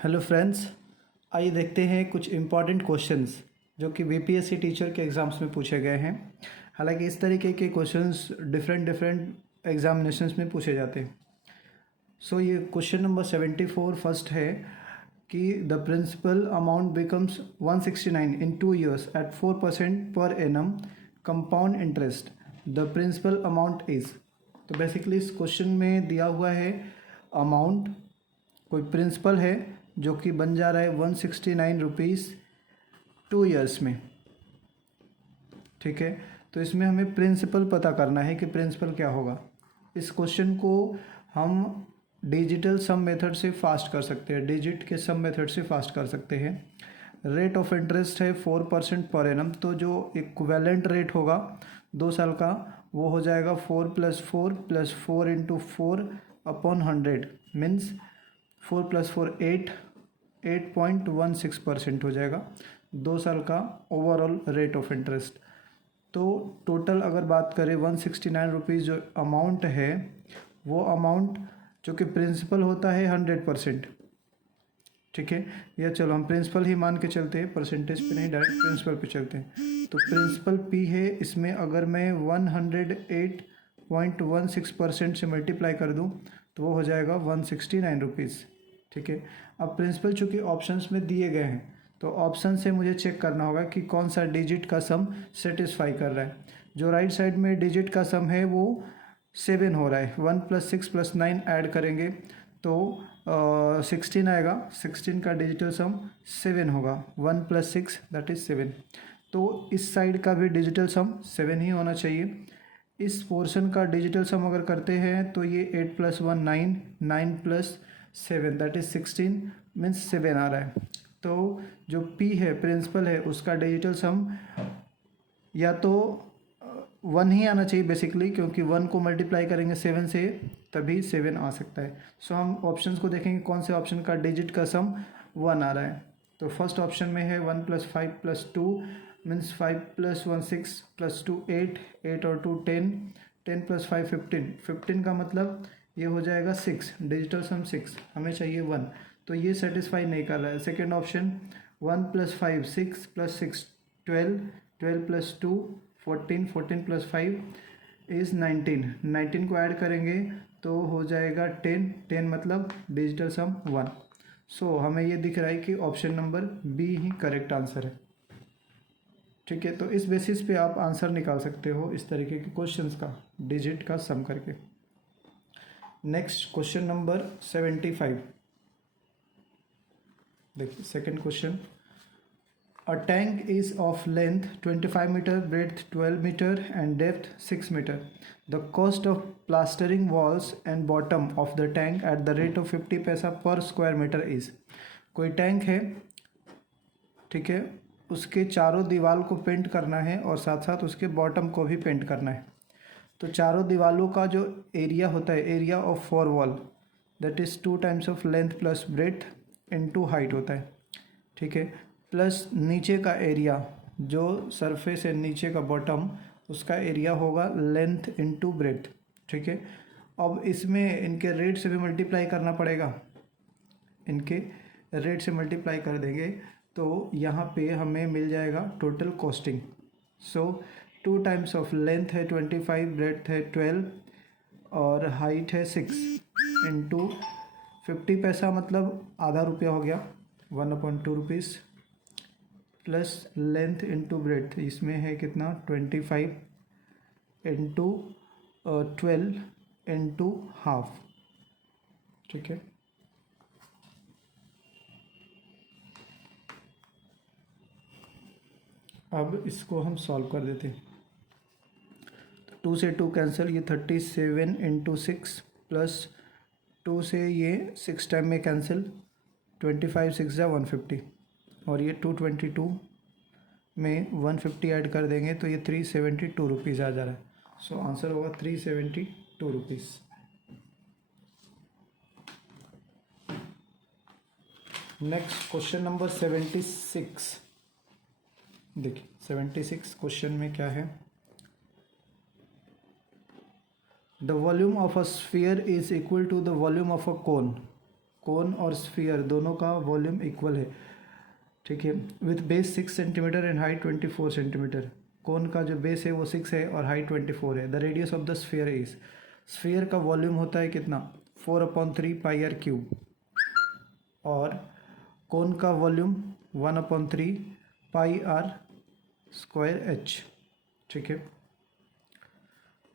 Hello friends, आइए देखते हैं कुछ इम्पॉर्टेंट क्वेश्चंस जो कि बीपीएससी टीचर के एग्ज़ाम्स में पूछे गए हैं। हालांकि इस तरीके के क्वेश्चंस डिफरेंट एग्जामिनेशंस में पूछे जाते हैं। ये क्वेश्चन नंबर 74 फर्स्ट है कि the principal amount becomes 169 in 2 years at 4% per annum compound interest. The principal amount is. तो बेसिकली इस क्वेश्चन में दिया हुआ है अमाउंट, कोई प्रिंसिपल है जो कि बन जा रहा है 169 रुपीज़ 2 years में। ठीक है, तो इसमें हमें प्रिंसिपल पता करना है कि प्रिंसिपल क्या होगा। इस क्वेश्चन को हम डिजिटल सम मेथड से फास्ट कर सकते हैं, डिजिट के सम मेथड से फास्ट कर सकते हैं। रेट ऑफ इंटरेस्ट है 4% पर एनम, तो जो इक्विवेलेंट रेट होगा 2 साल का वो हो जाएगा 4 + 4 + 4 × 4 अपॉन 100 मीन्स 4 + 4 8.16% हो जाएगा 2 साल का ओवरऑल रेट ऑफ इंटरेस्ट। तो टोटल अगर बात करें 169 रुपीज़ जो अमाउंट है, वो अमाउंट जो कि प्रिंसिपल होता है 100%। ठीक है, या चलो हम प्रिंसिपल ही मान के चलते हैं, परसेंटेज पे नहीं, डायरेक्ट प्रिंसिपल पे चलते हैं। तो प्रिंसिपल पी है, इसमें अगर मैं 108.16% से मल्टीप्लाई कर दूं तो वो हो जाएगा 169 रुपीज़। ठीक है, अब प्रिंसिपल चूँकि ऑप्शंस में दिए गए हैं तो ऑप्शन से मुझे चेक करना होगा कि कौन सा डिजिट का सम सेटिस्फाई कर रहा है। जो राइट साइड में डिजिट का सम है वो 7 हो रहा है। 1 + 6 + 9 ऐड करेंगे तो 16 आएगा। 16 का डिजिटल सम 7 होगा। 1 + 6 दैट इज़ 7। तो इस साइड का भी डिजिटल सम 7 ही होना चाहिए। इस पोर्शन का डिजिटल सम अगर करते हैं तो ये 8 + 1 9, 9 + 7 दैट इज़ 16 मीन्स 7 आ रहा है। तो जो P है प्रिंसिपल है उसका डिजिटल सम या तो 1 ही आना चाहिए बेसिकली, क्योंकि 1 को मल्टीप्लाई करेंगे 7 से तभी 7 आ सकता है। हम ऑप्शंस को देखेंगे कौन से ऑप्शन का डिजिट का सम 1 आ रहा है। तो फर्स्ट ऑप्शन में है 1 + 5 + 2 मीन्स 5 + 1 6 + 2 8, 8 और 2 10, 10 + 5 15, 15 का मतलब ये हो जाएगा 6, डिजिटल सम 6, हमें चाहिए 1, तो ये सेटिस्फाई नहीं कर रहा है। सेकेंड ऑप्शन 1 + 5 6 + 6 12, 12 + 2 14, 14 + 5 इज़ 19, 19 को ऐड करेंगे तो हो जाएगा 10, 10 मतलब डिजिटल सम 1। हमें ये दिख रहा है कि ऑप्शन नंबर बी ही करेक्ट आंसर है। ठीक है, तो इस बेसिस पे आप आंसर निकाल सकते हो इस तरीके के क्वेश्चंस का डिजिट का सम करके। नेक्स्ट क्वेश्चन नंबर 75 देखिए, second question. A tank is of length 25 meter, breadth 12 meter and depth 6 meter. The cost of plastering walls and bottom of the tank at the rate of 50 पैसा per square meter is। कोई tank है, ठीक है, उसके चारों दीवार को paint करना है और साथ साथ उसके बॉटम को भी पेंट करना है। तो चारों दीवारों का जो एरिया होता है, area of 4 wall that is 2 times of length plus breadth into height होता है। ठीक है, प्लस नीचे का एरिया, जो सरफेस है नीचे का बॉटम, उसका एरिया होगा लेंथ इनटू ब्रेथ। ठीक है, अब इसमें इनके रेट से भी मल्टीप्लाई करना पड़ेगा, इनके रेट से मल्टीप्लाई कर देंगे तो यहाँ पे हमें मिल जाएगा total costing. 2 times of length है 25, ब्रेथ है 12 और हाइट है 6 इंटू 50 पैसा मतलब आधा रुपया हो गया, 1/2 rupees, plus length into breadth, इसमें है कितना 25 इंटू 12 इंटू हाफ। ठीक है, अब इसको हम सॉल्व कर देते हैं। 2 से 2 कैंसिल, ये 37 इंटू 6 प्लस 2 से ये 6 टाइम में कैंसिल, 25 6 जा 150 और ये 222 में 150 ऐड कर देंगे तो ये 372 रुपीज़ आ जा रहा है। आंसर होगा 372 रुपीज़। नेक्स्ट क्वेश्चन नंबर 76 देखिए, 76 क्वेश्चन में क्या है। The volume of a sphere is equal to the volume of a cone. Cone और स्फीयर दोनों का वॉल्यूम इक्वल है, ठीक है, with base 6 centimetre and height 24 centimetre. Cone का जो बेस है वो 6 है और हाइट 24 है। The radius of the sphere is, sphere का वॉल्यूम होता है कितना, 4/3 पाई आर क्यूब, और कोन का volume 1/3 pi r square h, ठीक है।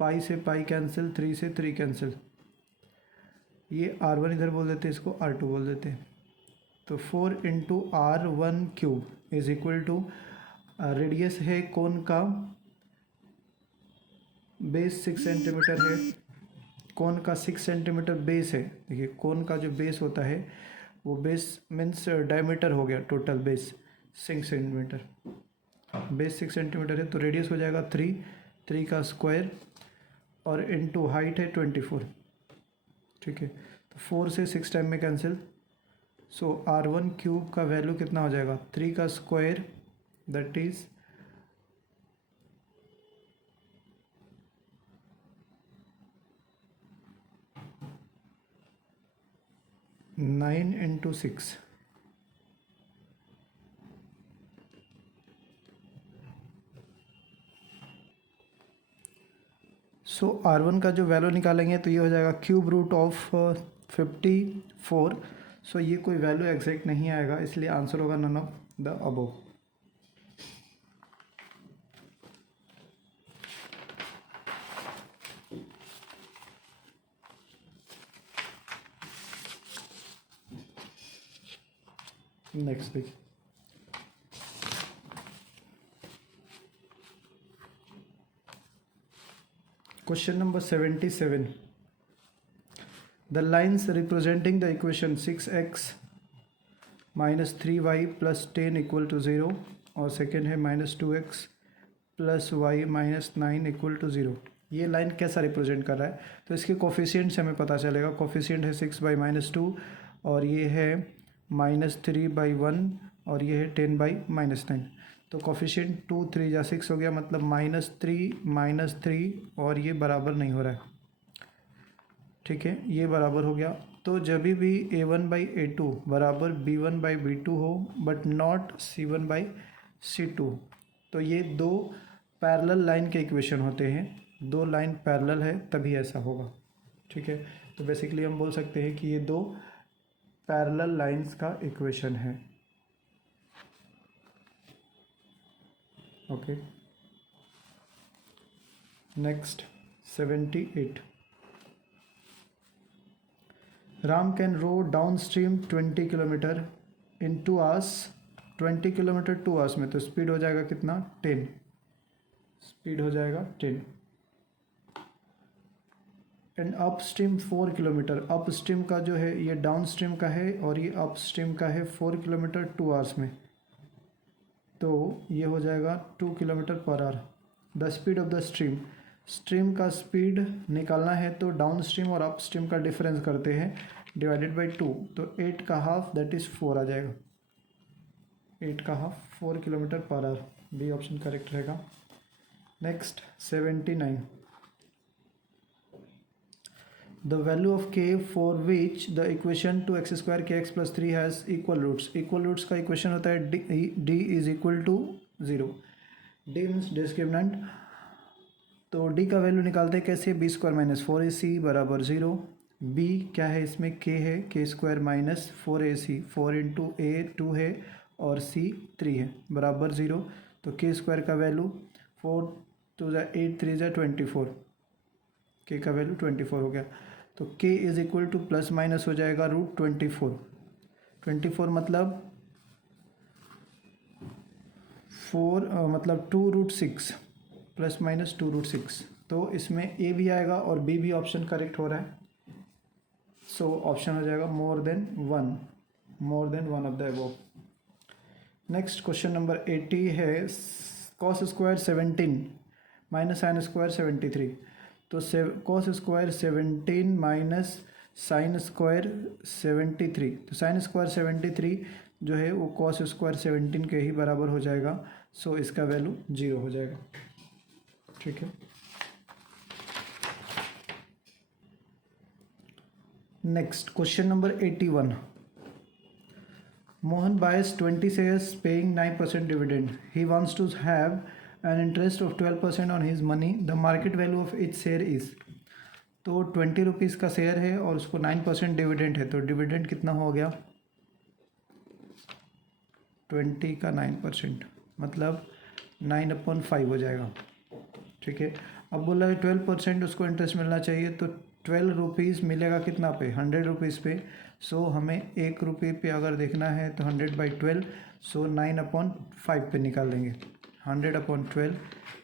पाई से पाई कैंसिल, 3 से 3 कैंसिल, ये R1 इधर बोल देते हैं, इसको R2 बोल देते हैं। तो 4 into R1 cube is equal to, radius है कोन का, बेस 6 सेंटीमीटर है, कोन का 6 सेंटीमीटर बेस है। देखिए कोन का जो बेस होता है वो बेस मीन्स डायमीटर हो गया, total base 6 centimetre, base 6 centimetre है, तो रेडियस हो जाएगा 3 का स्क्वायर और इनटू हाइट है 24, ठीक है। तो 4 से 6 टाइम में कैंसिल, सो R1 क्यूब का वैल्यू कितना हो जाएगा, 3 का square that is 9 into 6, so R1 का जो वैल्यू निकालेंगे तो ये हो जाएगा क्यूब रूट ऑफ 54। सो ये कोई वैल्यू एग्जैक्ट नहीं आएगा, इसलिए आंसर होगा none of the above. Next देखिए, question number 77। The lines representing the equation 6x minus 3y plus 10 equal to 0, और सेकेंड है -2x plus Y minus 9 equal to 0। ये लाइन कैसा रिप्रेजेंट कर रहा है, तो इसके कोफिशिएंट से हमें पता चलेगा। कोफिशिएंट है 6/-2 और ये है -3/1 और ये है 10/-9। तो कोफिशिएंट 2 3 या 6 हो गया, मतलब -3 और ये बराबर नहीं हो रहा है, ठीक है, ये बराबर हो गया। तो जब भी a1/a2 बराबर b1/b2 हो बट नॉट c1/c2, तो ये दो पैरेलल लाइन के इक्वेशन होते हैं, दो लाइन पैरेलल है तभी ऐसा होगा, ठीक है। तो बेसिकली हम बोल सकते हैं कि ये दो पैरेलल लाइंस का इक्वेशन है, okay. Next 78। Ram can row downstream 20 kilometre in 2 hours, 20 kilometre 2 hours में, तो स्पीड हो जाएगा कितना, 10, स्पीड हो जाएगा 10। And up stream 4 kilometre, up stream का जो है ये डाउन स्ट्रीम का है और ये अप स्ट्रीम का है 4 किलोमीटर 2 आवर्स में, तो ये हो जाएगा 2 kilometre per our. The speed of the stream, stream का स्पीड निकालना है तो डाउन स्ट्रीम और अप स्ट्रीम का डिफरेंस करते हैं, डिवाइडेड बाई 2, तो 8 का हाफ दैट इज़ 4 आ जाएगा, 8 का half 4 kilometre per hour, B option correct रहेगा। Next 79। The value of k for which the equation 2x² kx plus 3 has equal roots, equal roots का equation होता है d is equal to 0, d means discriminant. तो d का value निकालते हैं कैसे, b² minus 4ac बराबर 0, b क्या है इसमें, k है, k² minus 4ac, 4 into a 2 है और c 3 है बराबर 0, तो k² का वैल्यू 4 2 8 3 24, k का वैल्यू 24 हो गया। तो k is equal two plus minus हो जाएगा √24, 24 मतलब 4 मतलब 2√6 प्लस माइनस 2√6, तो इसमें a भी आएगा और b भी ऑप्शन करेक्ट हो रहा है, सो ऑप्शन हो जाएगा more than one of the above. Next question number 80 है, cos square 17 minus sine square 73, तो cos square 17 minus sine square 73, तो साइन स्क्वायर 73 जो है वो cos स्क्वायर 17 के ही बराबर हो जाएगा, सो इसका वैल्यू 0 हो जाएगा, ठीक है। Next question number 81. Mohan buys 20 shares paying 9% dividend. He wants to have an interest of 12% on his money. The market value of each share is. तो 20 रुपीज़ का शेयर है और उसको 9% डिविडेंड है, तो डिविडेंड कितना हो गया? 20 का 9% मतलब 9/5 हो जाएगा, ठीक है। अब बोला है 12% उसको इंटरेस्ट मिलना चाहिए, तो 12 रुपीज़ मिलेगा कितना पे? 100 रुपीज़ पे। सो हमें 1 रुपये पे अगर देखना है तो 100/12, सो 9/5 पे निकाल देंगे। 100/12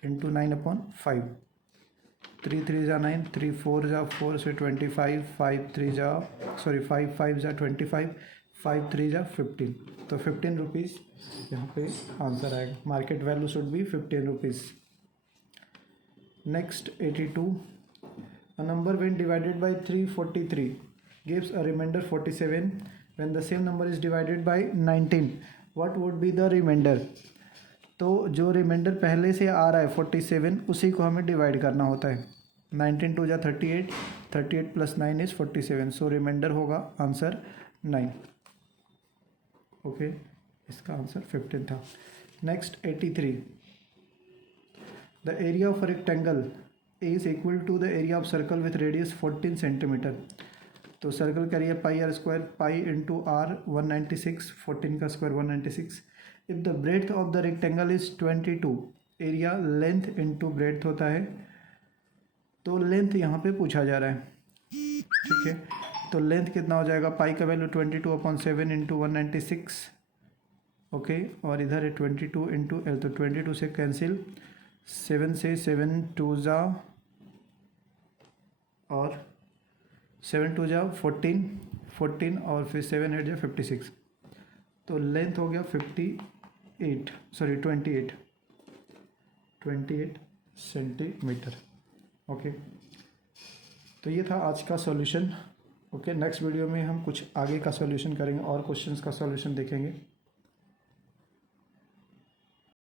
इंटू 9/5, 3 3 जा 9, 3 4 जा 4 से 25, 5 5 5 जा 25, 5 3 जा 15, तो 15 रुपीज़ यहाँ पे आंसर आएगा। Market value should be 15 rupees. Next 82. A number when divided by 343 gives a remainder 47. When the same number is divided by 19, what would be the remainder? तो जो रिमाइंडर पहले से आ रहा है 47, उसी को हमें डिवाइड करना होता है। 19 2 जा 38, 38 + 9 इज़ 47, सो रिमाइंडर होगा आंसर 9। ओके, इसका आंसर 15 था। Next 83. The area of rectangle is equal to the area of circle with radius 14 centimetre. तो सर्कल का एरिया पाई आर स्क्वायर, पाई इंटू आर 196, 14 का square 196। If the breadth of the rectangle is 22, area length into breadth होता है, तो length यहाँ पे पूछा जा रहा है, ठीक है। तो लेंथ कितना हो जाएगा? पाई का वैल्यू 22/7 इंटू 196, ओके, और इधर है 22 इंटू एल, तो 22 से कैंसिल, 7 से 7 2 जा और 7 2 जा 14 और फिर 7 8 जा 56, तो लेंथ हो गया 28 सेंटीमीटर। ओके, तो ये था आज का सॉल्यूशन। ओके, नेक्स्ट वीडियो में हम कुछ आगे का सॉल्यूशन करेंगे और क्वेश्चंस का सॉल्यूशन देखेंगे।